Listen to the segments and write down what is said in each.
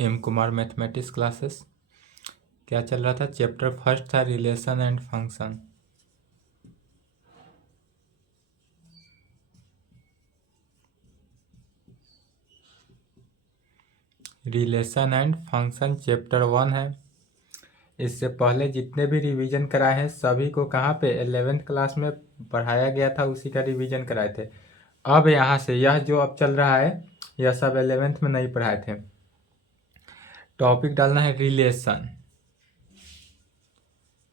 M Kumar mathematics classes. क्या चल रहा था? चैप्टर फर्स्ट था relation and function. Relation and function chapter 1 है। इससे पहले जितने भी रिवीजन कराए हैं सभी को कहाँ पे 11th क्लास में पढ़ाया गया था, उसी का रिवीजन कराए थे। अब यहाँ से यह जो अब चल रहा है यह सब 11th में नहीं पढ़ाए थे। टॉपिक डालना है रिलेशन।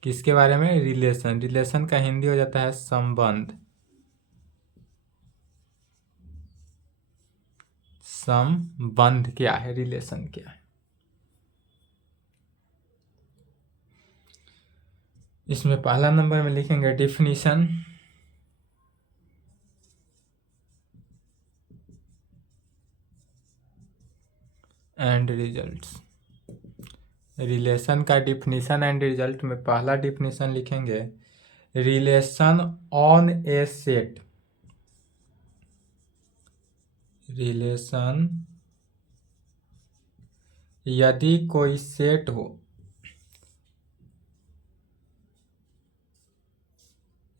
किसके बारे में? रिलेशन। रिलेशन का हिंदी हो जाता है संबंध। संबंध क्या है, रिलेशन क्या है? इसमें पहला नंबर में लिखेंगे डिफिनीशन। And results. रिलेशन का डिफिनीशन एंड रिजल्ट में पहला डिफिनीशन लिखेंगे relation on A set. Relation यदि कोई सेट हो,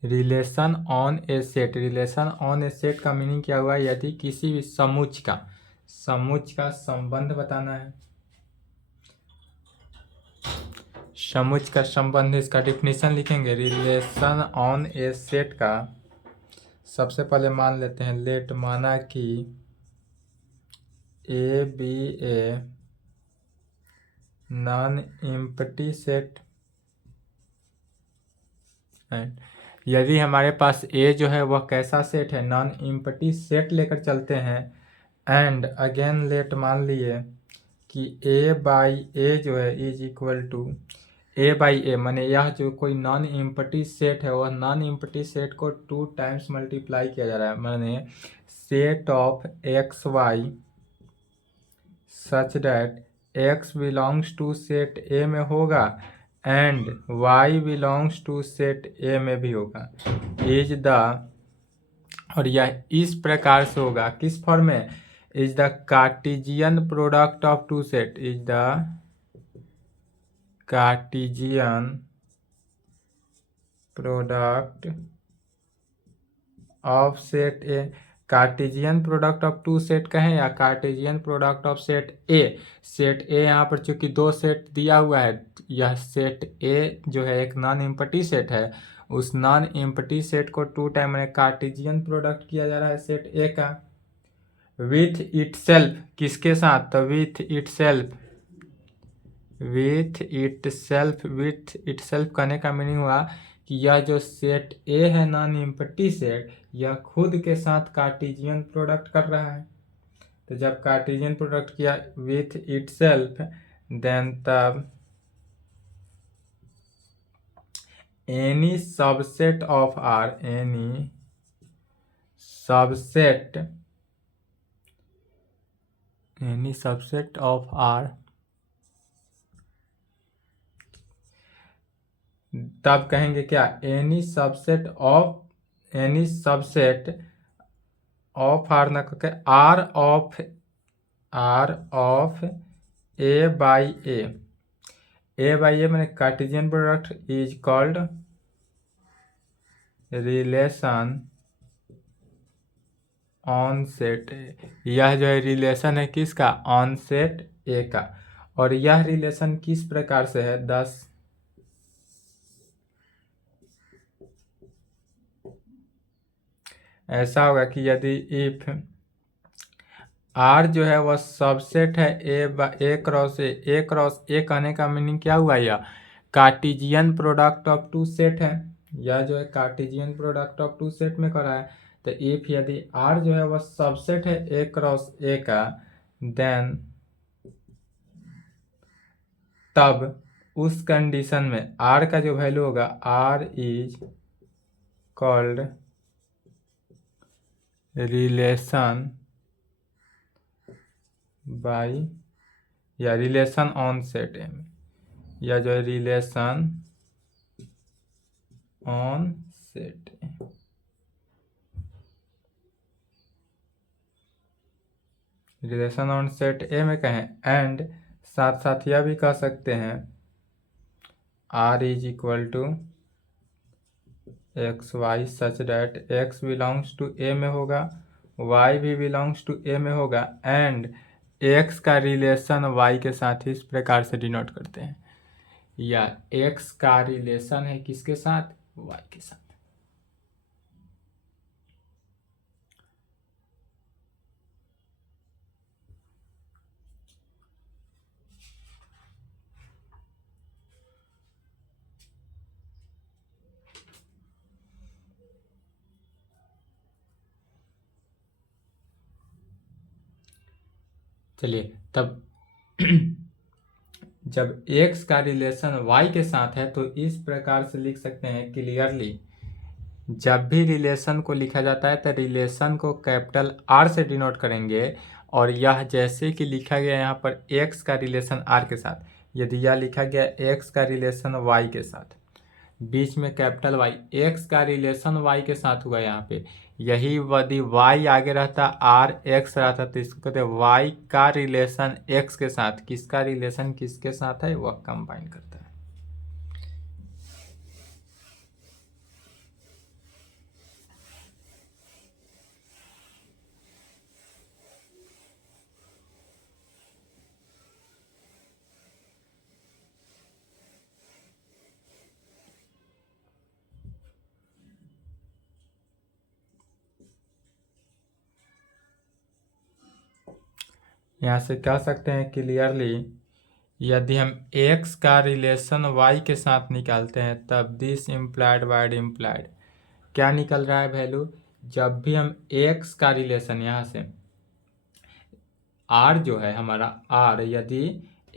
relation on A set. Relation on A set का मीनिंग क्या हुआ? यदि किसी भी समुच्चय का संबंध बताना है। समुच्चय का संबंध, इसका डिफिनीशन लिखेंगे रिलेशन ऑन ए सेट का। सबसे पहले मान लेते हैं लेट, माना कि A be a non empty set. यदि हमारे पास ए जो है वह कैसा सेट है? नॉन एम्प्टी सेट लेकर चलते हैं। एंड अगेन लेट मान लिए कि ए बाई ए जो है is equal to A by A, माने यह जो कोई नॉन एम्प्टी सेट है वह नॉन एम्प्टी सेट को 2 टाइम्स मल्टीप्लाई किया जा रहा है। माने set of x y such that x belongs to set A में होगा and y belongs to set A में भी होगा। इज द, और यह इस प्रकार से होगा, किस फॉर्म में? Is the cartesian product of two set. Is the cartesian product of set A. Cartesian product of two set कहें या cartesian product of set A. Set A यहाँ पर चूंकि 2 सेट दिया हुआ है, यह सेट ए जो है एक नॉन एम्प्टी सेट है। उस नॉन एम्प्टी सेट को 2 टाइम में कार्टेशियन प्रोडक्ट किया जा रहा है सेट ए का विथ इटसेल्फ। किसके साथ? तो with itself. With itself. With itself कहने का मीनिंग हुआ कि यह जो सेट ए है नॉन एम्प्टी सेट, यह खुद के साथ कार्टेशियन प्रोडक्ट कर रहा है। तो जब कार्टेशियन प्रोडक्ट किया विथ इटसेल्फ, देन तब any subset of R, any subset of R, तब कहेंगे क्या? एनी सबसेट ऑफ आर ना करके R of A by A. A by A मैंने Cartesian product is called relation on set A. यह जो है रिलेशन है किसका? ऑन सेट ए का। और यह रिलेशन किस प्रकार से है? 10 ऐसा होगा कि यदि इफ आर जो है वह सबसेट है ए क्रॉस ए क्रॉस ए कहने का मीनिंग क्या हुआ? यह cartesian product of two set है। यह जो है cartesian product of two set में करा है। तो इफ यदि आर जो है वह सबसेट है ए क्रॉस ए का, देन तब उस कंडीशन में आर का जो वैल्यू होगा R is called relation by या रिलेशन ऑन सेट ए में, या जो है relation on set A. Relation on set A में कहें एंड साथ साथ यह भी कह सकते हैं R is equal to x y such that x belongs to A में होगा, वाई भी बिलोंग्स टू ए में होगा, एंड एक्स का रिलेशन वाई के साथ इस प्रकार से डिनोट करते हैं, या एक्स का रिलेशन है किसके साथ, वाई के साथ। चलिए तब जब x का रिलेशन y के साथ है तो इस प्रकार से लिख सकते हैं क्लियरली, जब भी रिलेशन को लिखा जाता है तो रिलेशन को कैपिटल R से डिनोट करेंगे, और यह जैसे कि लिखा गया यहाँ पर x का रिलेशन R के साथ, यदि यह लिखा गया x का रिलेशन y के साथ, बीच में कैपिटल Y, x का रिलेशन y के साथ हुआ यहाँ पे, यही यदि y आगे रहता r x रहता तो इसको कहते हैं y का रिलेशन x के साथ, किसका रिलेशन किसके साथ है वह कंबाइन करता है। यहाँ से कह सकते हैं क्लियरली, यदि हम x का रिलेशन y के साथ निकालते हैं तब दिस इम्प्लाइड बाय इम्प्लाइड क्या निकल रहा है वैल्यू, जब भी हम x का रिलेशन यहाँ से r जो है हमारा r यदि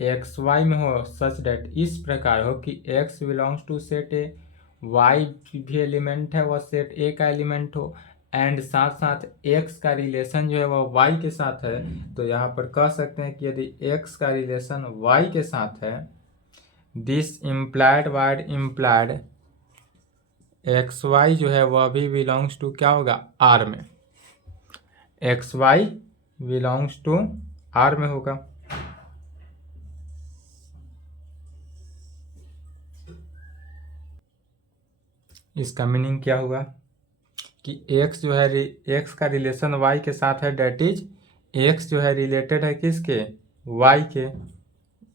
एक्स वाई में हो सच डेट इस प्रकार हो कि x belongs to set A, y भी एलिमेंट है वह सेट ए का एलिमेंट हो, एंड साथ साथ x का रिलेशन जो है वह y के साथ है, तो यहाँ पर कह सकते हैं कि यदि x का रिलेशन y के साथ है, this implied by implied x y जो है वह भी बिलोंग्स टू क्या होगा, R में, x y belongs to R में होगा। इसका मीनिंग क्या हुआ कि x जो है x का रिलेशन y के साथ है, डेट इज x जो है रिलेटेड है किसके, y के,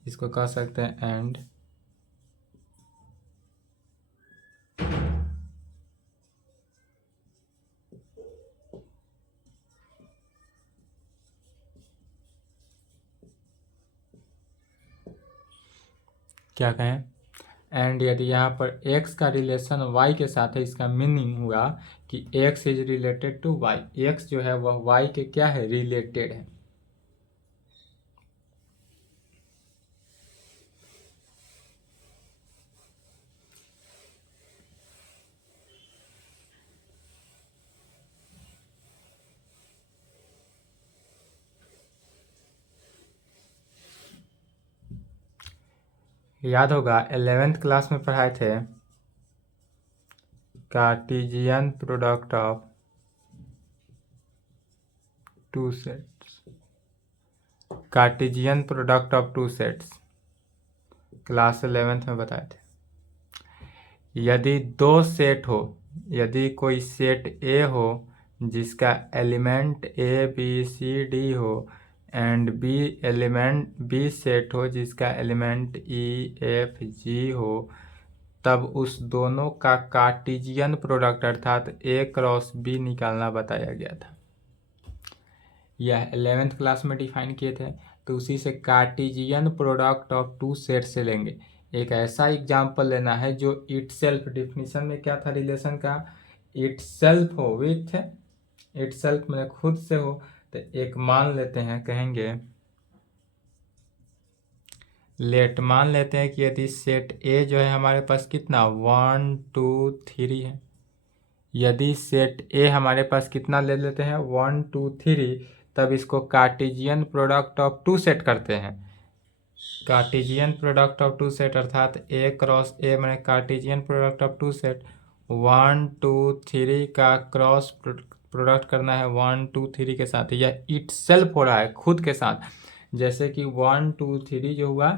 इसको कह सकते हैं एंड क्या कहें, एंड यदि यहाँ पर x का रिलेशन y के साथ है, इसका मीनिंग हुआ कि x is related to y, x जो है वह y के क्या है, रिलेटेड है। याद होगा 11th क्लास में पढ़ाए थे Cartesian product of two sets, Cartesian product of two sets class 11th में बताए थे। यदि दो सेट हो, यदि कोई सेट ए हो जिसका element A B C D हो, एंड बी सेट हो जिसका एलिमेंट ई एफ जी हो, तब उस दोनों का कार्टेशियन प्रोडक्ट अर्थात ए क्रॉस बी निकालना बताया गया था। यह 11th क्लास में डिफाइन किए थे, तो उसी से cartesian product of two set से लेंगे। एक ऐसा एग्जाम्पल लेना है जो इटसेल्फ, डिफिनीशन में क्या था रिलेशन का, इटसेल्फ हो, विथ इटसेल्फ में खुद से हो, तो एक मान लेते हैं, कहेंगे लेट, मान लेते हैं कि यदि सेट ए जो है हमारे पास कितना 1 2 3 है, यदि सेट ए हमारे पास कितना ले लेते हैं 1 2 3, तब इसको cartesian product of two set करते हैं। Cartesian product of two set अर्थात ए क्रॉस ए मैंने Cartesian product of two set 1 2 3 का क्रॉस प्रोडक्ट करना है 1 2 3 के साथ, यह इटसेल्फ हो रहा है खुद के साथ। जैसे कि 1 2 3 जो हुआ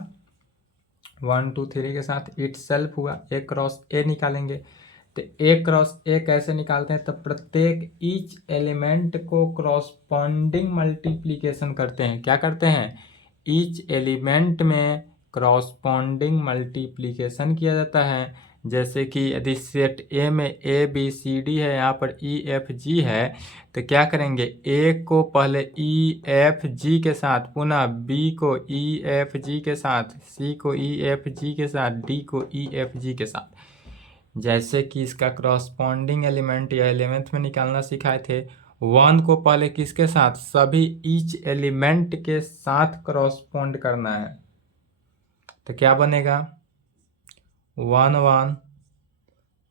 1 2 3 के साथ इट सेल्फ हुआ, ए क्रॉस ए निकालेंगे। तो ए क्रॉस ए कैसे निकालते हैं? तो प्रत्येक ईच एलिमेंट को क्रॉसपॉन्डिंग मल्टीप्लीकेशन करते हैं। क्या करते हैं? ईच एलिमेंट में क्रॉसपॉन्डिंग मल्टीप्लीकेशन किया जाता है। जैसे कि यदि सेट ए में ए बी सी डी है, यहाँ पर ई एफ जी है, तो क्या करेंगे? ए को पहले ई एफ जी के साथ, पुनः बी को ई एफ जी के साथ, सी को ई एफ जी के साथ, डी को ई एफ जी के साथ। जैसे कि इसका क्रॉसपॉन्डिंग एलिमेंट या एलिमेंट में निकालना सिखाए थे। 1 को पहले किसके साथ? सभी ईच एलिमेंट के साथ क्रॉसपॉन्ड करना है। तो क्या बनेगा? 1 1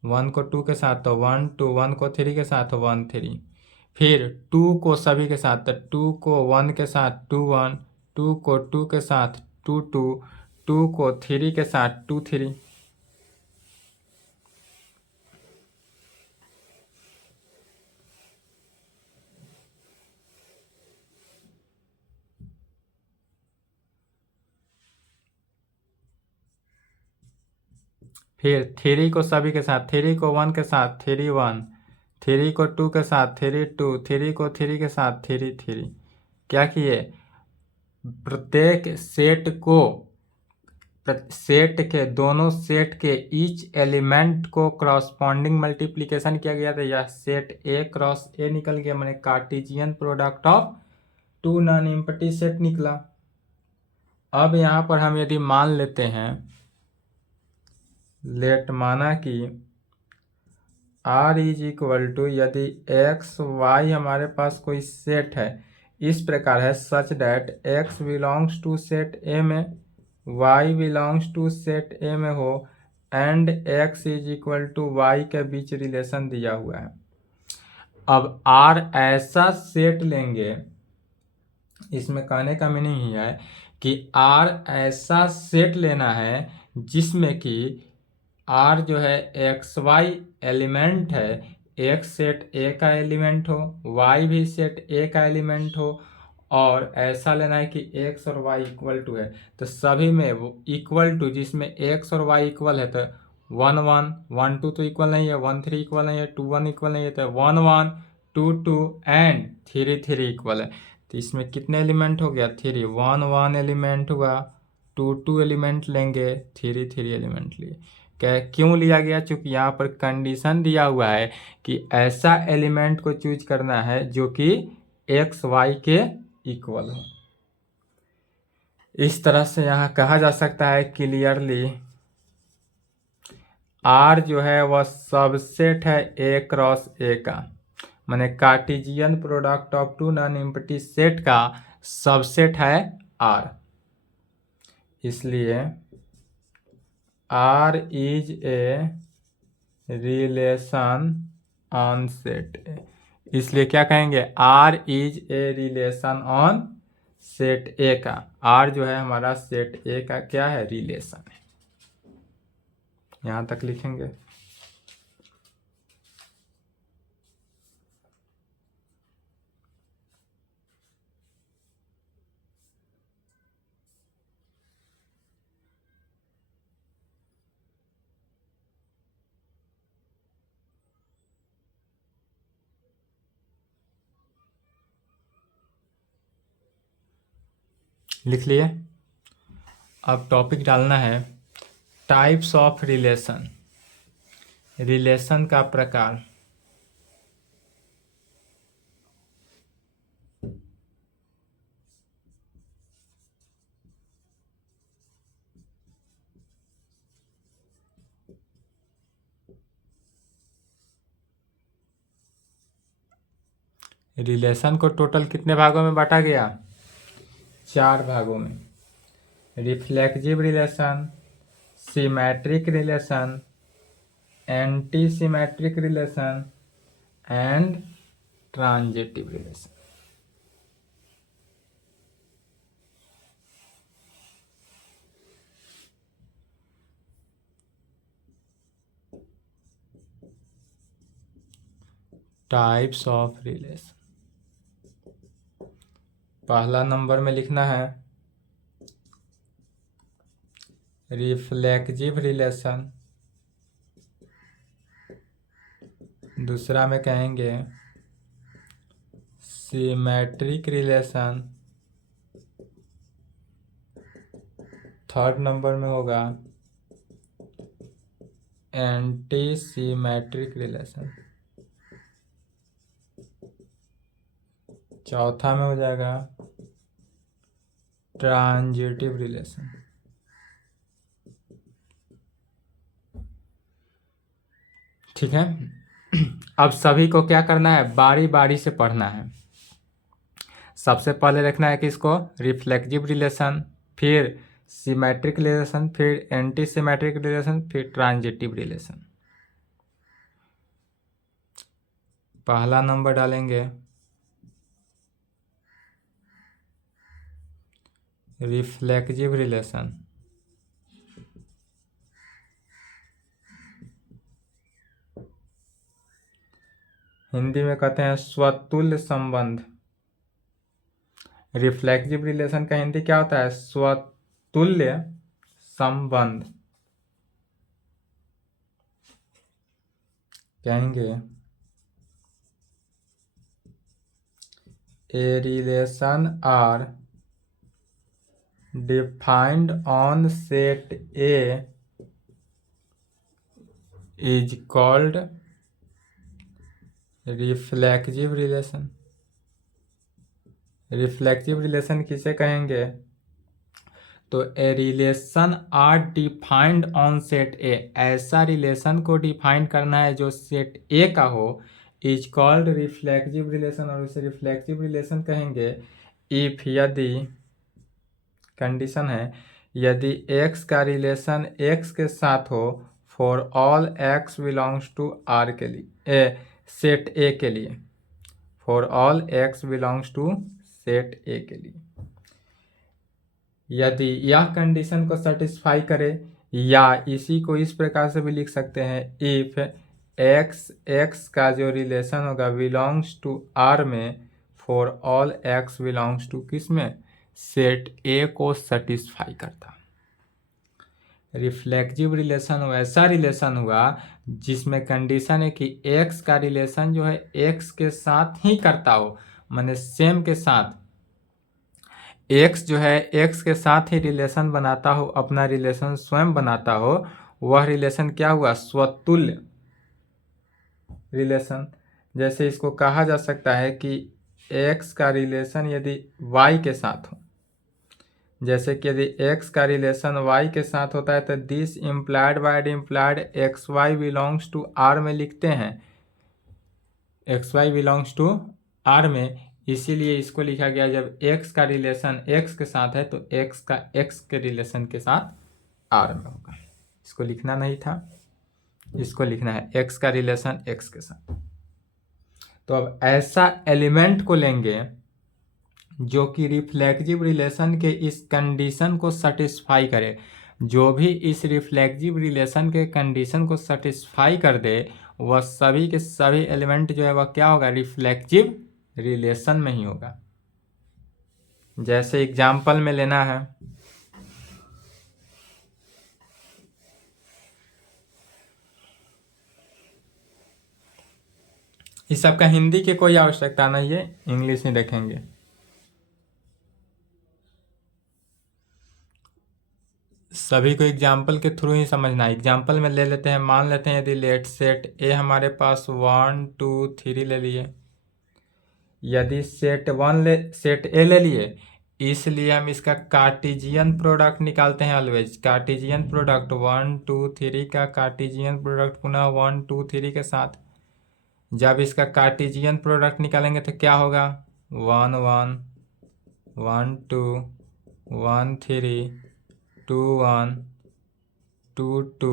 1 को 2 के साथ तो 1 2, 1 को 3 के साथ 1 3, फिर 2 को सभी के साथ तो 2 को 1 के साथ 2 1, 2 को 2 के साथ 2 2, 2 को 3 के साथ 2 3। फिर 3 को सभी के साथ, 3 को 1 के साथ 3 1, 3 को 2 के साथ 3 2, 3 को 3 के साथ 3 3। क्या किए? प्रत्येक सेट के दोनों सेट के ईच एलिमेंट को क्रॉसपॉन्डिंग मल्टीप्लीकेशन किया गया था। यह सेट ए क्रॉस ए निकल गया, मैंने Cartesian product of 2 non empty set निकला। अब यहाँ पर हम यदि मान लेते हैं, लेट माना कि R इज इक्वल टू, यदि एक्स वाई हमारे पास कोई सेट है, इस प्रकार है such that x belongs to set A में, y belongs to set A में हो, and x is equal to y के बीच रिलेशन दिया हुआ है। अब R ऐसा सेट लेंगे, इसमें कहने का मीनिंग है कि R ऐसा सेट लेना है जिसमें कि R जो है एक्स वाई एलिमेंट है, एक सेट ए का एलिमेंट हो, y भी सेट ए का एलिमेंट हो, और ऐसा लेना है कि x और y इक्वल टू है। तो सभी में वो इक्वल टू, जिसमें x और y इक्वल है, तो 1 1 1 2 तो इक्वल नहीं है, 1 3 इक्वल नहीं है, 2 1 इक्वल नहीं है, तो 1 1 2 2 एंड 3 3 इक्वल है। तो इसमें कितने एलिमेंट हो गया? 3 1 1 एलिमेंट हुआ, 2 2 एलिमेंट लेंगे, 3 3 एलिमेंट लिए। क्या क्यों लिया गया? चूंकि यहाँ पर कंडीशन दिया हुआ है कि ऐसा एलिमेंट को चूज करना है जो कि एक्स वाई के इक्वल हो। इस तरह से यहाँ कहा जा सकता है क्लियरली R जो है वह सबसेट है ए क्रॉस ए का, माने Cartesian product of 2 non empty set का सबसेट है R। इसलिए R is a relation on set ए, इसलिए क्या कहेंगे? R is a relation on set A का। R जो है हमारा सेट ए का क्या है? रिलेशन है। यहां तक लिखेंगे। लिख लिए। अब टॉपिक डालना है टाइप्स ऑफ रिलेशन, रिलेशन का प्रकार। रिलेशन को टोटल कितने भागों में बांटा गया? 4 भागों में। Reflexive relation, symmetric relation, anti symmetric relation and transitive relation. Types of relation, पहला नंबर में लिखना है रिफ्लेक्सिव रिलेशन, दूसरा में कहेंगे सिमेट्रिक रिलेशन, थर्ड नंबर में होगा एंटी सिमेट्रिक रिलेशन, चौथा में हो जाएगा ट्रांजिटिव रिलेशन। ठीक है, अब सभी को क्या करना है, बारी बारी से पढ़ना है। सबसे पहले लिखना है कि इसको रिफ्लेक्सिव रिलेशन, फिर सिमेट्रिक रिलेशन, फिर एंटी सिमेट्रिक रिलेशन, फिर ट्रांजिटिव रिलेशन। पहला नंबर डालेंगे रिफ्लेक्सिव रिलेशन, हिंदी में कहते हैं स्वतुल्य संबंध। रिफ्लेक्सिव रिलेशन का हिंदी क्या होता है, स्वतुल्य संबंध। कहेंगे a relation R defined on set A is called reflexive relation. Reflexive relation किसे कहेंगे, तो a relation R defined on set A, ऐसा रिलेशन को डिफाइन करना है जो सेट ए का हो, इज कॉल्ड रिफ्लेक्सिव रिलेशन, और उसे रिफ्लेक्सिव रिलेशन कहेंगे इफ, यदि कंडीशन है, यदि x का रिलेशन x के साथ हो for all x belongs to R के लिए, सेट ए के लिए, for all x belongs to set A के लिए। यदि यह कंडीशन को सेटिस्फाई करे, या इसी को इस प्रकार से भी लिख सकते हैं, इफ x का जो रिलेशन होगा बिलोंग्स टू आर में, for all x belongs to किस में, सेट ए को सेटिस्फाई करता। रिफ्लेक्सिव रिलेशन वैसा रिलेशन हुआ जिसमें कंडीशन है कि x का रिलेशन जो है x के साथ ही करता हो, माने सेम के साथ x जो है x के साथ ही रिलेशन बनाता हो, अपना रिलेशन स्वयं बनाता हो, वह रिलेशन क्या हुआ, स्वतुल्य रिलेशन। जैसे इसको कहा जा सकता है कि x का रिलेशन यदि y के साथ हो, जैसे कि यदि x का रिलेशन y के साथ होता है तो this implied by implied x y belongs to R में लिखते हैं, x y belongs to R में, इसीलिए इसको लिखा गया जब x का रिलेशन x के साथ है तो x का x के रिलेशन के साथ r में होगा। इसको लिखना नहीं था, इसको लिखना है x का रिलेशन x के साथ। तो अब ऐसा एलिमेंट को लेंगे जो कि रिफ्लेक्सिव रिलेशन के इस कंडीशन को सेटिस्फाई करे, जो भी इस रिफ्लेक्सिव रिलेशन के कंडीशन को सेटिस्फाई कर दे, वह सभी के सभी एलिमेंट जो है वह क्या होगा, रिफ्लेक्सिव रिलेशन में ही होगा। जैसे एग्जाम्पल में लेना है, इस सब का हिंदी की कोई आवश्यकता नहीं है, इंग्लिश ही रखेंगे। सभी को एग्जाम्पल के थ्रू ही समझना है। एग्जाम्पल में ले लेते हैं, मान लेते हैं यदि लेट सेट ए हमारे पास 1 2 3 ले लिए, यदि सेट ए ले लिए, इसलिए हम इसका कार्टेशियन प्रोडक्ट निकालते हैं ऑलवेज। कार्टेशियन प्रोडक्ट 1 2 3 का कार्टेशियन प्रोडक्ट पुनः 1 2 3 के साथ, जब इसका कार्टेशियन प्रोडक्ट निकालेंगे तो क्या होगा, 1 1 1 2 1 3 2 1 2 2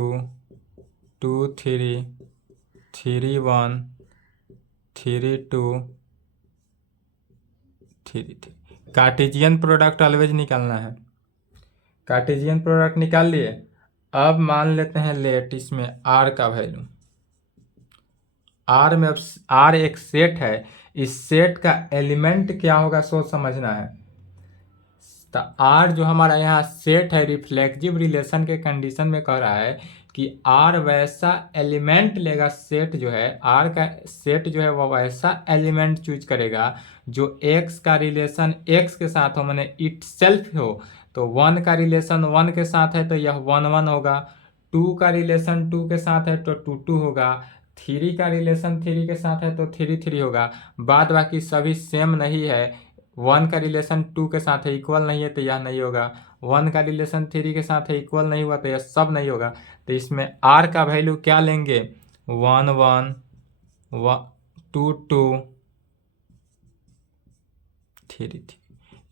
2 3 3 1 3 2 3 3। कार्टेशियन प्रोडक्ट ऑलवेज निकालना है। कार्टेशियन प्रोडक्ट निकाल लिए। अब मान लेते हैं लेट इसमें r का वैल्यू, r में अब r एक सेट है, इस सेट का एलिमेंट क्या होगा सोच समझना है। तो आर जो हमारा यहाँ सेट है रिफ्लेक्सिव रिलेशन के कंडीशन में कह रहा है कि आर वैसा एलिमेंट लेगा, सेट जो है आर का सेट जो है वह वैसा एलिमेंट चूज करेगा जो एक्स का रिलेशन एक्स के साथ हो, माने इट सेल्फ हो। तो 1 का रिलेशन 1 के साथ है तो यह 1 1 होगा, 2 का रिलेशन 2 के साथ है तो 2 2 होगा, 3 का रिलेशन 3 के साथ है तो 3 3 होगा। बाद बाकी सभी सेम नहीं है, 1 का रिलेशन 2 के साथ है इक्वल नहीं है तो यह नहीं होगा, 1 का रिलेशन 3 के साथ है इक्वल नहीं हुआ तो यह सब नहीं होगा। तो इसमें आर का वैल्यू क्या लेंगे, 1 1 2 2 3 3।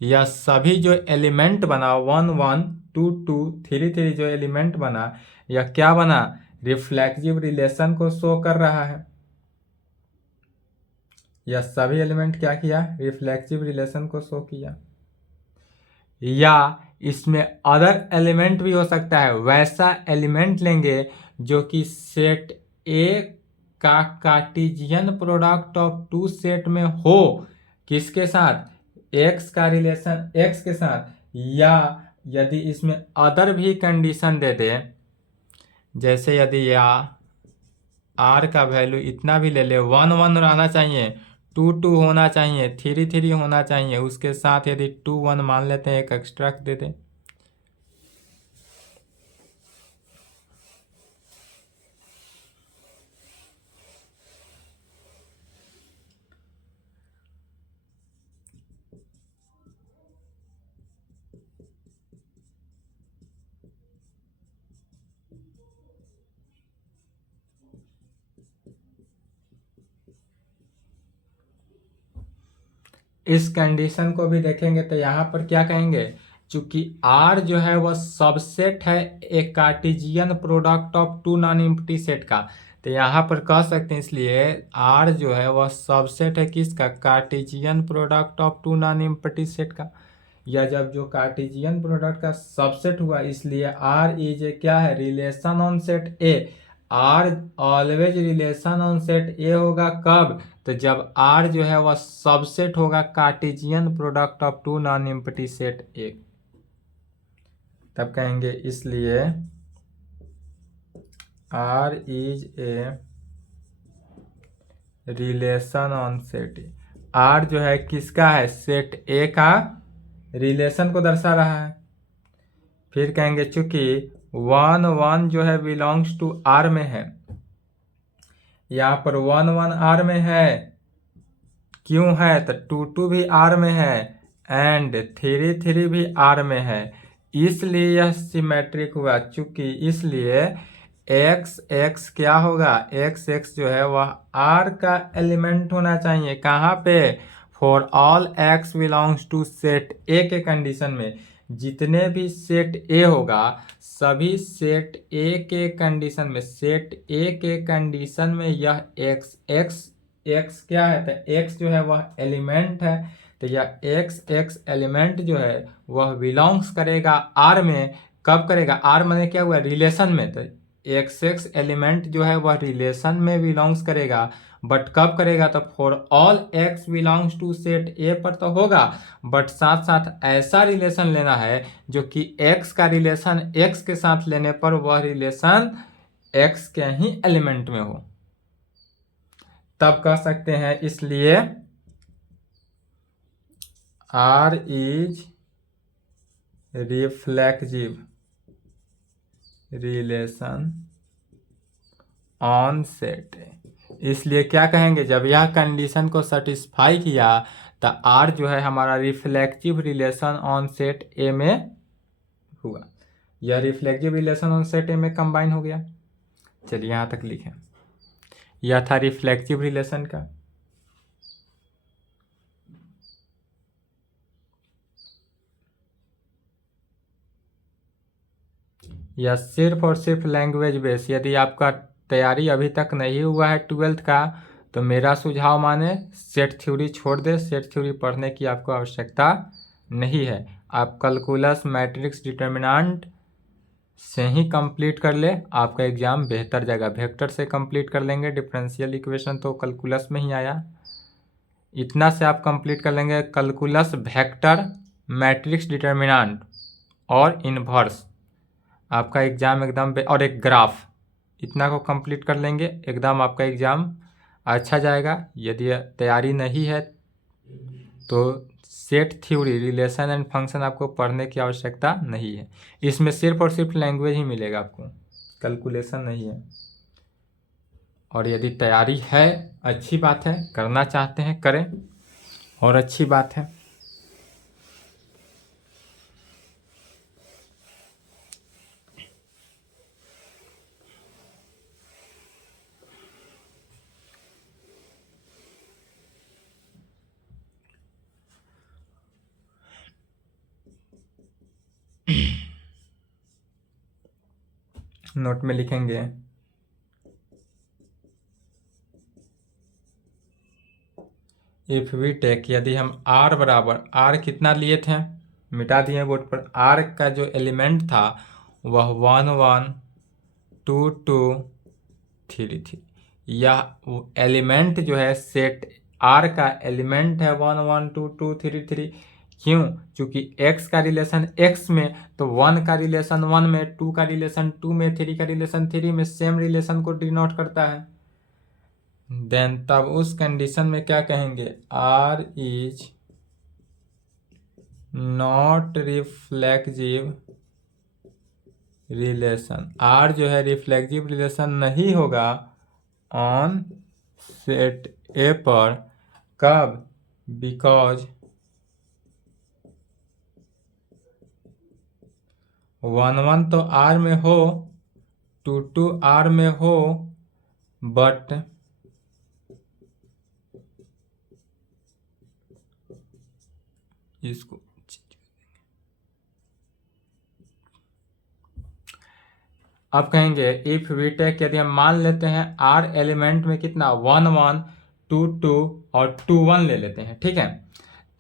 यह सभी जो एलिमेंट बना 1 1 2 2 3 3 जो एलिमेंट बना, यह क्या बना, रिफ्लेक्सिव रिलेशन को शो कर रहा है। यह सभी एलिमेंट क्या किया, रिफ्लेक्सिव रिलेशन को शो किया। या इसमें अदर एलिमेंट भी हो सकता है, वैसा एलिमेंट लेंगे जो कि सेट ए का कार्टेशियन प्रोडक्ट ऑफ 2 सेट में हो, किसके साथ, एक्स का रिलेशन एक्स के साथ। या यदि इसमें अदर भी कंडीशन दे दे, जैसे यदि या आर का वैल्यू इतना भी ले ले, 1 1 रहना चाहिए, 2 2 होना चाहिए, 3 3 होना चाहिए, उसके साथ यदि 2 1 मान लेते हैं, एक एक्स्ट्रा दे दें। इस कंडीशन को भी देखेंगे तो यहाँ पर क्या कहेंगे, चूंकि R जो है वह सबसेट है एक Cartesian product of 2 non empty set का, तो यहाँ पर कह सकते हैं इसलिए R जो है वह सबसेट है किसका, Cartesian product of 2 non empty set का। या जब जो कार्टेशियन प्रोडक्ट का सबसेट हुआ इसलिए R इज ए क्या है, relation on set A. R always relation on set ए होगा कब, तो जब R जो है वह सबसेट होगा Cartesian product of 2 non empty set ए, तब कहेंगे इसलिए R is a relation on set A. R जो है किसका है, सेट ए का रिलेशन को दर्शा रहा है। फिर कहेंगे चूंकि 1 1 जो है बिलोंग्स टू R में है, यहाँ पर 1 1 R में है, क्यों है, तो 2 2 भी R में है एंड 3 3 भी R में है, इसलिए यह सिमेट्रिक हुआ। चूंकि इसलिए x x क्या होगा, x x जो है वह R का एलिमेंट होना चाहिए, कहाँ पे, for all x belongs to set A के कंडीशन में। जितने भी सेट A होगा सभी सेट A के कंडीशन में, सेट A के कंडीशन में यह x x x क्या है, तो x जो है वह एलिमेंट है, तो यह x x एलिमेंट जो है वह बिलोंग्स करेगा R में। कब करेगा, R माने क्या हुआ, रिलेशन में, तो x x एलिमेंट जो है वह रिलेशन में बिलोंग्स करेगा, बट कब करेगा, तो for all x belongs to set A पर तो होगा, बट साथ साथ ऐसा रिलेशन लेना है जो कि x का रिलेशन x के साथ लेने पर वह रिलेशन x के ही एलिमेंट में हो, तब कह सकते हैं इसलिए R is reflexive relation on set. इसलिए क्या कहेंगे, जब यह कंडीशन को सेटिस्फाई किया तो R जो है हमारा reflective relation on set A में हुआ, यह reflective relation on set A में कंबाइन हो गया। चलिए यहाँ तक लिखें, यह था रिफ्लेक्टिव रिलेशन का। यह सिर्फ और सिर्फ लैंग्वेज बेस, यदि आपका तैयारी अभी तक नहीं हुआ है 12th का तो मेरा सुझाव माने सेट थ्योरी छोड़ दे, सेट थ्योरी पढ़ने की आपको आवश्यकता नहीं है। आप कैलकुलस मैट्रिक्स डिटर्मिनेंट से ही कंप्लीट कर ले, आपका एग्जाम बेहतर जाएगा। वेक्टर से कंप्लीट कर लेंगे, डिफरेंशियल इक्वेशन तो कैलकुलस में ही आया, इतना से आप कंप्लीट कर लेंगे। कैलकुलस वेक्टर मैट्रिक्स डिटर्मिनेंट और इन्वर्स, आपका एग्ज़ाम एकदम और एक ग्राफ, इतना को कंप्लीट कर लेंगे, एकदम आपका एग्ज़ाम अच्छा जाएगा। यदि तैयारी नहीं है तो set theory, relation and function आपको पढ़ने की आवश्यकता नहीं है। इसमें सिर्फ और सिर्फ लैंग्वेज ही मिलेगा आपको, कैलकुलेशन नहीं है। और यदि तैयारी है, अच्छी बात है, करना चाहते हैं करें, और अच्छी बात है। नोट में लिखेंगे इफ वी टेक, यदि हम r बराबर, r कितना लिए थे, मिटा दिए बोर्ड पर, r का जो एलिमेंट था वह 1 1 2 2 3 3, यह एलिमेंट जो है सेट r का एलिमेंट है 1 1 2 2 3 3। क्यों? क्योंकि x का रिलेशन x में, तो 1 का रिलेशन 1 में, 2 का रिलेशन 2 में, 3 का रिलेशन 3 में, सेम रिलेशन को डिनोट करता है। देन तब उस कंडीशन में क्या कहेंगे, r is not reflexive relation, r जो है रिफ्लेक्सिव रिलेशन नहीं होगा ऑन सेट ए पर। कब? बिकॉज 1 1 तो r में हो, 2 2 r में हो, बट इसको अब कहेंगे इफ वी टेक, यदि हम मान लेते हैं r एलिमेंट में कितना 1 1 2 2 और 2 1 ले लेते हैं, ठीक है।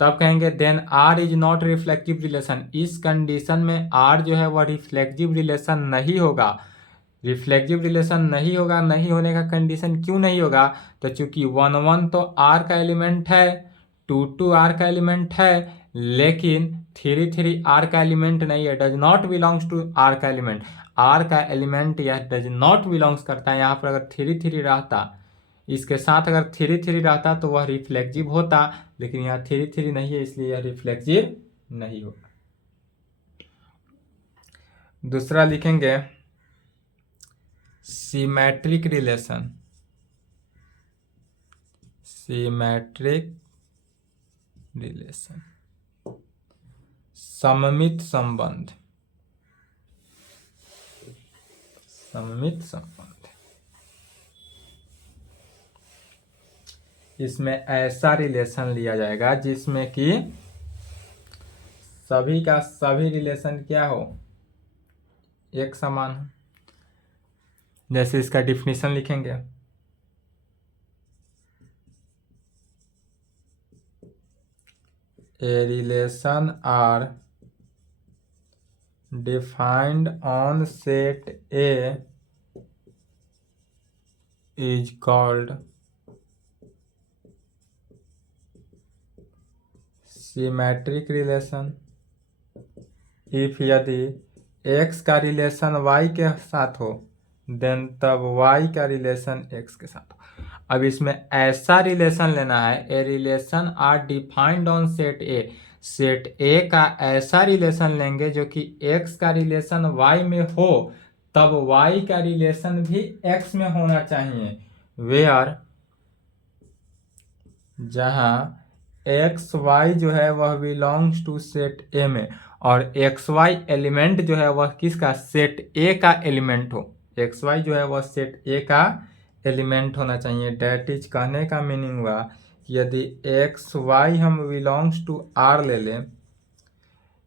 तब कहेंगे then r is not reflective relation, इस कंडीशन में r जो है वह रिफ्लेक्टिव रिलेशन नहीं होगा। रिफ्लेक्टिव रिलेशन नहीं होगा, नहीं होने का कंडीशन क्यों नहीं होगा, तो चूंकि 1 1 तो r का एलिमेंट है, 2 2 r का एलिमेंट है, लेकिन 3 3 r का एलिमेंट नहीं है, does not belongs to r का एलिमेंट। r का एलिमेंट यह डज नॉट बिलोंग्स करता है। यहाँ पर अगर 3 3 रहता, इसके साथ अगर 3 3 रहता तो वह रिफ्लेक्सिव होता, लेकिन यहाँ 3 3 नहीं है, इसलिए यह रिफ्लेक्सिव नहीं होगा। दूसरा लिखेंगे सिमेट्रिक रिलेशन, सिमेट्रिक रिलेशन, सममित संबंध, सममित संबंध। इसमें ऐसा रिलेशन लिया जाएगा जिसमें कि सभी का सभी रिलेशन क्या हो, एक समान हो। जैसे इसका डिफिनीशन लिखेंगे, a relation R defined on set A is called symmetric relation if, यदि x का रिलेशन y के साथ हो, देन तब y का रिलेशन x के साथ हो। अब इसमें ऐसा रिलेशन लेना है, a relation R defined on set A, set A का ऐसा रिलेशन लेंगे जो कि x का रिलेशन y में हो, तब y का रिलेशन भी x में होना चाहिए। वेयर, जहां एक्स वाई जो है वह बिलोंग्स टू सेट ए में, और एक्स वाई एलिमेंट जो है वह किसका, सेट ए का एलिमेंट हो। एक्स वाई जो है वह सेट ए का एलिमेंट होना चाहिए। डैट इज, कहने का मीनिंग हुआ यदि एक्स वाई हम बिलोंग्स टू आर ले लें,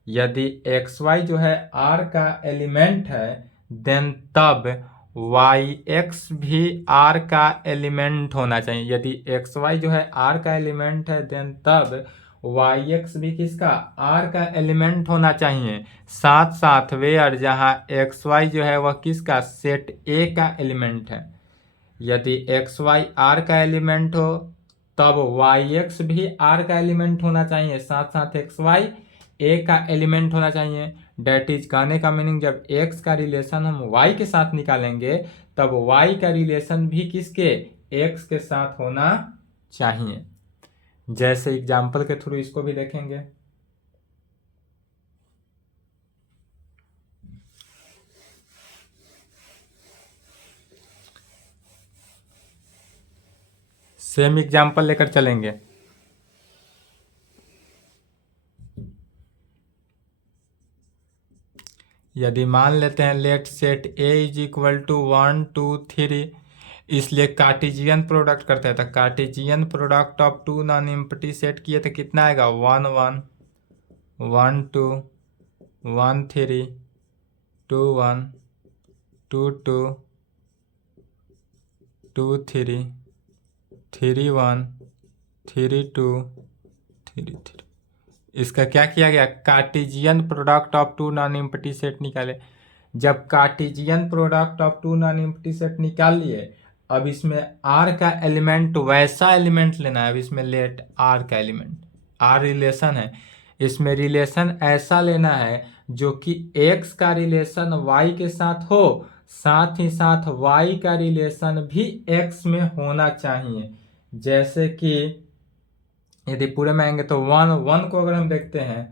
यदि एक्स वाई जो है आर का एलिमेंट है, देन तब वाई एक्स भी आर का एलिमेंट होना चाहिए। यदि एक्स वाई जो है आर का एलिमेंट है, देन तब वाई एक्स भी किसका, आर का एलिमेंट होना चाहिए। साथ साथ वेयर, जहाँ एक्स वाई जो है वह किसका, सेट ए का एलिमेंट है। यदि एक्स वाई आर का एलिमेंट हो, तब वाई एक्स भी आर का एलिमेंट होना चाहिए। साथ साथ एक्स वाई ए का एलिमेंट होना चाहिए। डेट इज कहने का मीनिंग जब एक्स का रिलेशन हम वाई के साथ निकालेंगे तब वाई का रिलेशन भी किसके, एक्स के साथ होना चाहिए। जैसे एग्जाम्पल के थ्रू इसको भी देखेंगे। सेम एग्जाम्पल लेकर चलेंगे। यदि मान लेते हैं let set A is equal to 1 2 3, इसलिए कार्टेशियन प्रोडक्ट करते हैं तो cartesian product of two non empty set किए तो कितना आएगा 1 1 1 2 1 3 2 1 2 2 2 3 3 1 3 2 3 3। इसका क्या किया गया, cartesian product of two non empty set निकाले। जब Cartesian product of two non empty set निकाल लिए, अब इसमें आर का एलिमेंट वैसा एलिमेंट लेना है। अब इसमें लेट आर का एलिमेंट, आर रिलेशन है, इसमें रिलेशन ऐसा लेना है जो कि एक्स का रिलेशन वाई के साथ हो, साथ ही साथ वाई का रिलेशन भी एक्स में होना चाहिए। जैसे कि यदि पूरे में आएंगे तो 1 1 को अगर हम देखते हैं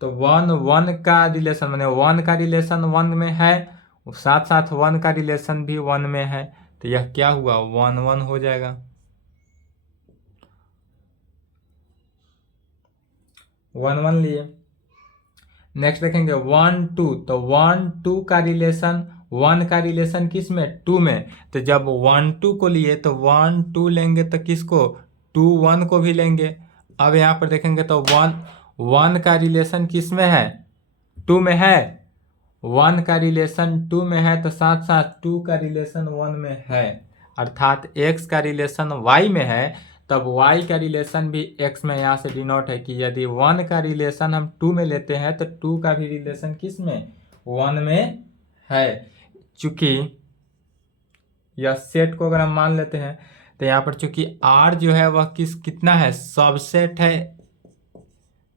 तो 1 1 का रिलेशन माने 1 का रिलेशन 1 में है, साथ साथ 1 का रिलेशन भी 1 में है, तो यह क्या हुआ 1 1 हो जाएगा। 1 1 लिए। नेक्स्ट देखेंगे 1 2, तो 1 2 का रिलेशन 1 का रिलेशन किस में 2 में, तो जब 1 2 को लिए तो 1 2 लेंगे तो किसको 2 1 को भी लेंगे। अब यहाँ पर देखेंगे तो 1 1 का रिलेशन किस में है 2 में है, 1 का रिलेशन 2 में है तो साथ साथ 2 का रिलेशन 1 में है, अर्थात x का रिलेशन y में है तब y का रिलेशन भी x में। यहाँ से डिनोट है कि यदि 1 का रिलेशन हम 2 में लेते हैं तो 2 का भी रिलेशन किस में 1 में है। चूंकि यह सेट को अगर हम मान लेते हैं तो यहाँ पर चूंकि R जो है वह कितना है, सबसेट है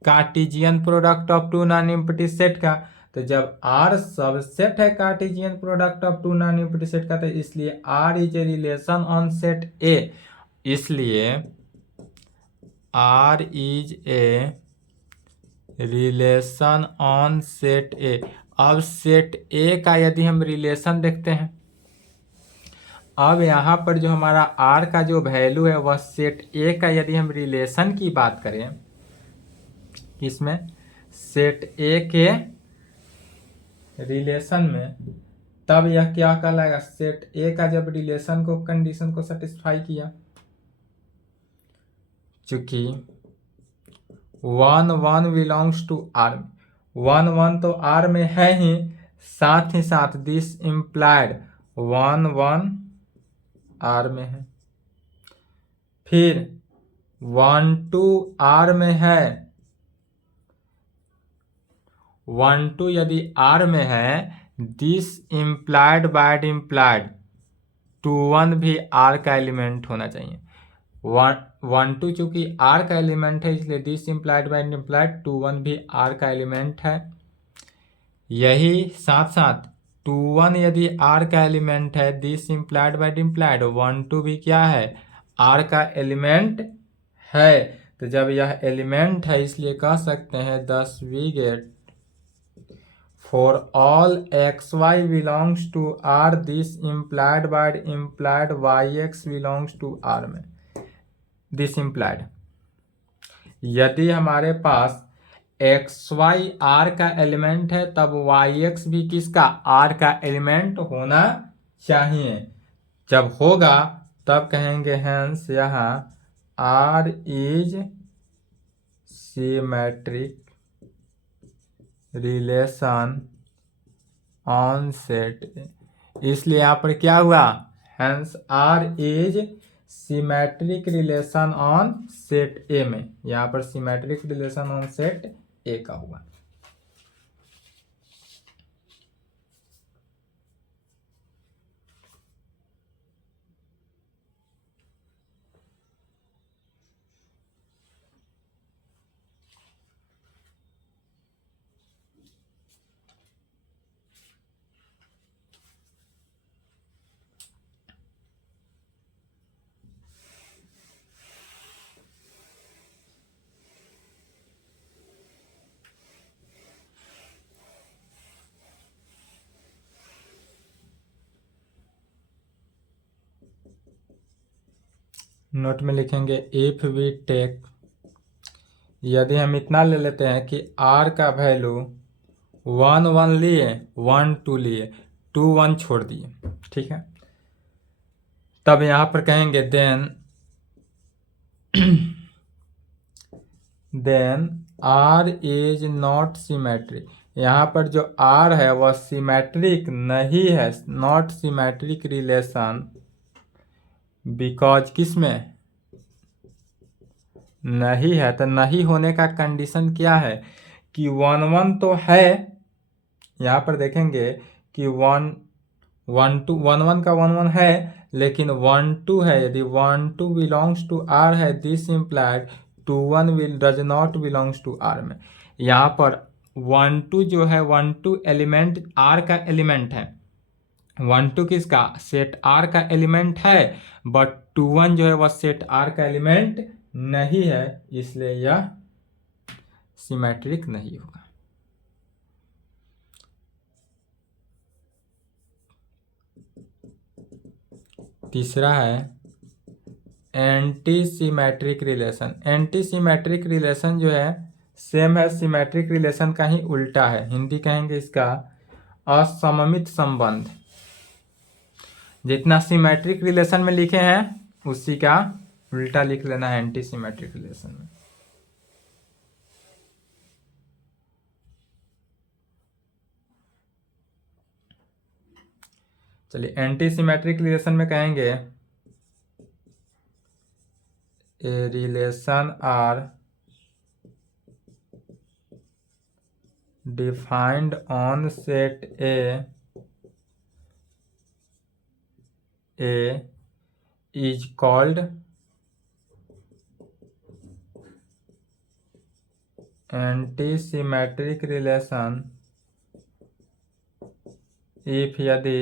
cartesian product of two non empty set का। तो जब R सबसेट है cartesian product of two non empty set का, तो इसलिए R is a relation on set A, इसलिए R is a relation on set A। अब सेट A का यदि हम रिलेशन देखते हैं, अब यहाँ पर जो हमारा R का जो वैल्यू है वह सेट A का यदि हम रिलेशन की बात करें, किसमें सेट A के रिलेशन में, तब यह क्या कहलाएगा, सेट A का जब रिलेशन को कंडीशन को सेटिस्फाई किया, चूंकि 1 1 बिलोंग्स टू R, 1 1 तो R में है ही, साथ ही साथ दिस इम्प्लाइड 1 1 R में है, फिर 1 2 R में है, 1 2 यदि R में है, दिस इम्प्लाइड बाय इम्प्लाइड 2 1 भी R का एलिमेंट होना चाहिए। 1 2 चूंकि R का एलिमेंट है इसलिए दिस इम्प्लाइड बाय इम्प्लाइड 2 1 भी R का एलिमेंट है। यही साथ साथ 2 1 यदि R का एलिमेंट है, दिस इम्प्लाइड बाय इम्प्लाइड 1 2 भी क्या है R का एलिमेंट है। तो जब यह एलिमेंट है इसलिए कह सकते हैं thus we get for all xy belongs to R, this implied by implied yx belongs to R में दिस इम्प्लाइड, यदि हमारे पास xy R का एलिमेंट है तब yx भी किसका R का एलिमेंट होना चाहिए। जब होगा तब कहेंगे हेंस यहाँ R is symmetric relation on set, इसलिए यहाँ पर क्या हुआ, hence R is symmetric relation on set A में, यहाँ पर symmetric relation on set A का हुआ। नोट में लिखेंगे इफ वी टेक, यदि हम इतना ले लेते हैं कि r का वैल्यू 1 1 लिए, 1 2 लिए, 2 1 छोड़ दिए, ठीक है, तब यहाँ पर कहेंगे then r is not symmetric. यहाँ पर जो r है वह सिमेट्रिक नहीं है, नॉट सिमेट्रिक रिलेशन, बिकॉज किस में नहीं है। तो नहीं होने का कंडीशन क्या है कि 1 1 तो है, यहाँ पर देखेंगे कि 1 1 2 1 1 का 1 1 है, लेकिन 1 2 है। यदि 1 2 बिलोंग्स टू r है, this implied 2 1 will does not belongs to r में। यहाँ पर 1 2 जो है 1 2 एलिमेंट r का एलिमेंट है, 1 2 किसका सेट r का एलिमेंट है, बट 2 1 जो है वह सेट r का एलिमेंट नहीं है, इसलिए यह सिमेट्रिक नहीं होगा। तीसरा है anti symmetric relation. Anti symmetric relation जो है सेम है, सिमेट्रिक रिलेशन का ही उल्टा है, हिंदी कहेंगे इसका असममित संबंध। जितना सिमेट्रिक रिलेशन में लिखे हैं उसी का उल्टा लिख लेना है एंटी सिमेट्रिक रिलेशन में। चलिए एंटी सिमेट्रिक रिलेशन में कहेंगे a relation R defined on set A is called anti symmetric relation if यदि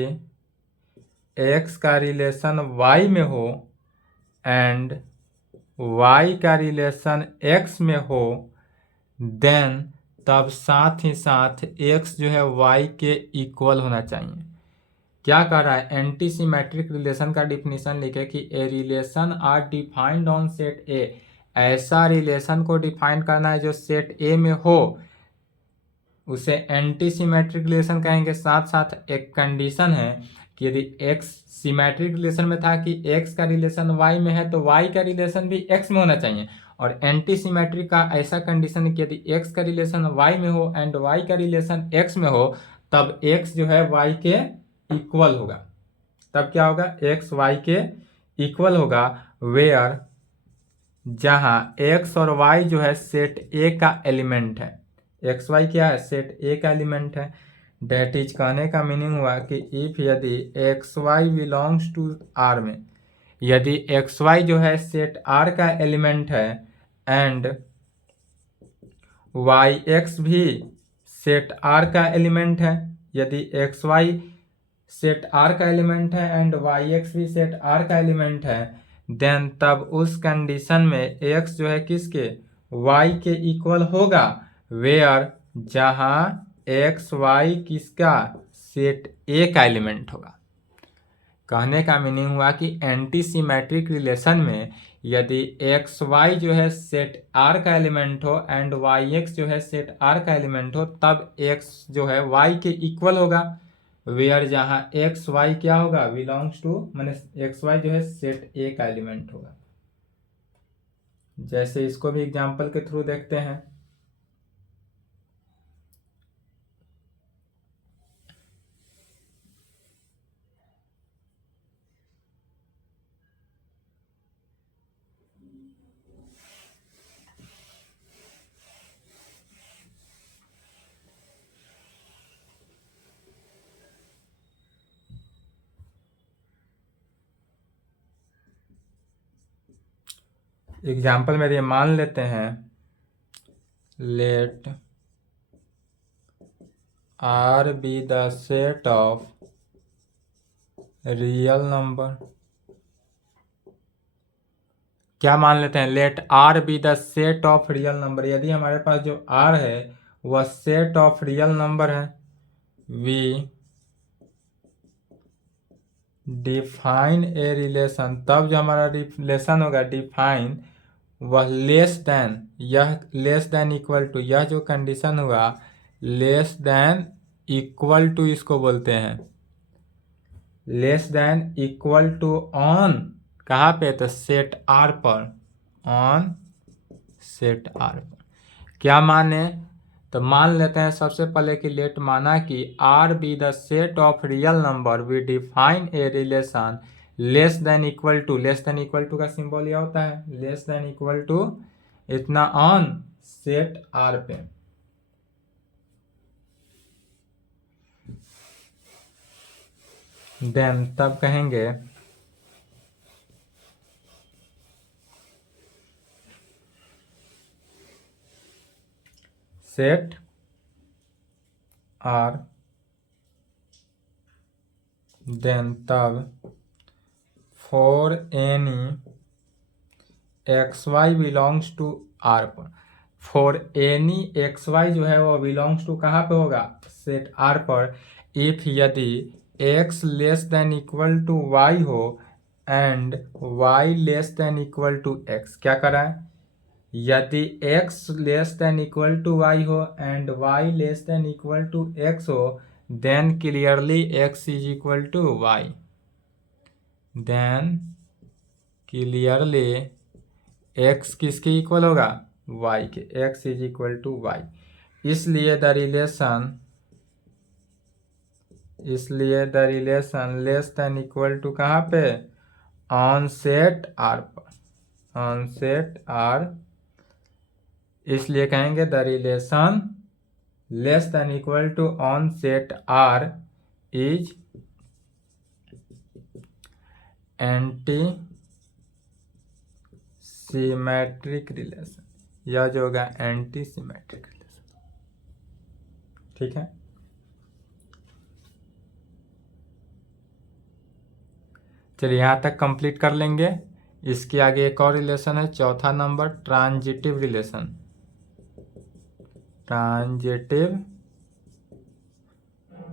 x का रिलेशन y में हो एंड y का रिलेशन x में हो, देन तब साथ ही साथ x जो है y के इक्वल होना चाहिए। क्या कह रहा है, एंटी सिमेट्रिक रिलेशन का डिफिनीशन लिखे कि a relation R defined on set A, ऐसा रिलेशन को डिफाइन करना है जो सेट ए में हो, उसे एंटी सिमेट्रिक रिलेशन कहेंगे। साथ साथ एक कंडीशन है कि यदि x सिमेट्रिक रिलेशन में था कि x का रिलेशन y में है, तो y का रिलेशन भी x में होना चाहिए। और एंटी सिमेट्रिक का ऐसा कंडीशन है कि यदि x का रिलेशन y में हो एंड y का रिलेशन x में हो, तब x जो है y के इक्वल होगा। तब क्या होगा, x y के इक्वल होगा, वेयर जहां x और y जो है सेट a का एलिमेंट है। एक्स वाई क्या है, सेट ए का एलिमेंट है। डेट इज कहने का मीनिंग हुआ कि इफ यदि x y belongs to R में, यदि एक्स वाई जो है सेट आर का एलिमेंट है एंड वाई एक्स भी सेट आर का एलिमेंट है, यदि एक्स वाई सेट आर का एलिमेंट है एंड वाई एक्स भी सेट आर का एलिमेंट है, देन तब उस कंडीशन में एक्स जो है किसके, वाई के इक्वल होगा, वेयर जहां एक्स वाई किसका, सेट ए का एलिमेंट होगा। कहने का मीनिंग हुआ कि एंटी सिमेट्रिक रिलेशन में यदि एक्स वाई जो है सेट आर का एलिमेंट हो एंड वाई एक्स जो है सेट आर का एलिमेंट हो, तब एक्स जो है वाई के इक्वल होगा, वेयर जहां एक्स वाई क्या होगा, बिलोंग्स टू, माने एक्स वाई जो है सेट ए का एलिमेंट होगा। जैसे इसको भी एग्जाम्पल के थ्रू देखते हैं। एग्जाम्पल में ये मान लेते हैं, let R be the set of real number. क्या मान लेते हैं, let R be the set of real number. यदि हमारे पास जो आर है वह सेट ऑफ रियल नंबर है, वी डिफाइन ए रिलेशन, तब जो हमारा रिलेशन होगा डिफाइन वह लेस देन, यह लेस देन इक्वल टू, यह जो कंडीशन हुआ लेस देन इक्वल टू इसको बोलते हैं, less than equal to on कहाँ पे, तो सेट आर पर, ऑन सेट आर पर। क्या माने, तो मान लेते हैं सबसे पहले कि लेट माना कि R be the set of real number we define a relation less than equal to, less than equal to का सिंबल यह होता है लेस देन इक्वल टू इतना ऑन सेट आर पे। देन तब कहेंगे सेट आर, देन तब for any x y belongs to R पर, फॉर एनी एक्स वाई जो है वो बिलोंग्स टू कहाँ पे होगा, सेट आर पर। इफ यदि x less than equal to y हो and y less than equal to x, क्या कराएं, यदि x less than equal to y हो and y less than equal to x हो, then clearly x is equal to y, then clearly x किसके equal होगा, y के, x is equal to y। इसलिए the relation less than equal to कहाँ पे, on set R पर, on set R. इसलिए कहेंगे the relation less than equal to on set R is anti symmetric relation, यह जो होगा एंटी सिमेट्रिक रिलेशन। ठीक है, चलिए यहाँ तक कंप्लीट कर लेंगे। इसके आगे एक और रिलेशन है, चौथा number transitive relation. Transitive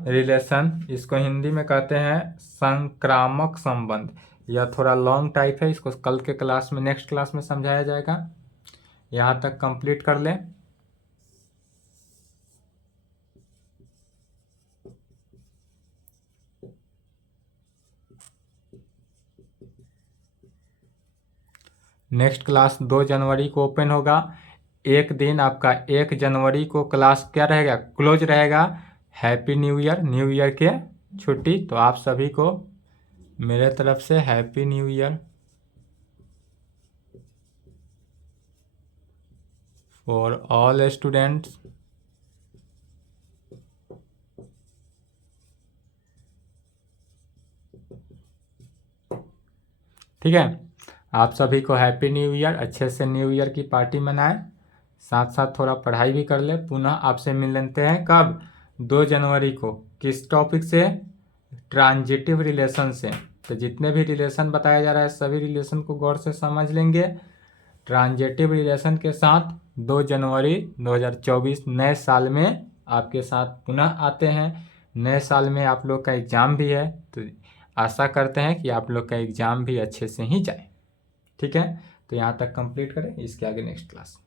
relation, इसको हिंदी में कहते हैं संक्रामक संबंध। यह थोड़ा लॉन्ग टाइप है, इसको कल के क्लास में, नेक्स्ट क्लास में समझाया जाएगा। यहाँ तक कंप्लीट कर लें। नेक्स्ट क्लास 2 जनवरी को ओपन होगा। एक दिन आपका 1 जनवरी को क्लास क्या रहेगा, क्लोज रहेगा। Happy new year, new year के छुट्टी, तो आप सभी को मेरे तरफ से happy new year for all students. ठीक है, आप सभी को हैप्पी न्यू ईयर। अच्छे से न्यू ईयर की पार्टी मनाएं, साथ साथ थोड़ा पढ़ाई भी कर ले। पुनः आपसे मिल लेते हैं कब, 2 जनवरी को। किस टॉपिक से, ट्रांजिटिव रिलेशन से। तो जितने भी रिलेशन बताया जा रहा है सभी रिलेशन को गौर से समझ लेंगे। ट्रांजिटिव रिलेशन के साथ 2 जनवरी 2024 नए साल में आपके साथ पुनः आते हैं। नए साल में आप लोग का एग्ज़ाम भी है, तो आशा करते हैं कि आप लोग का एग्ज़ाम भी अच्छे से ही जाए। ठीक है, तो यहाँ तक कंप्लीट करें, इसके आगे नेक्स्ट क्लास।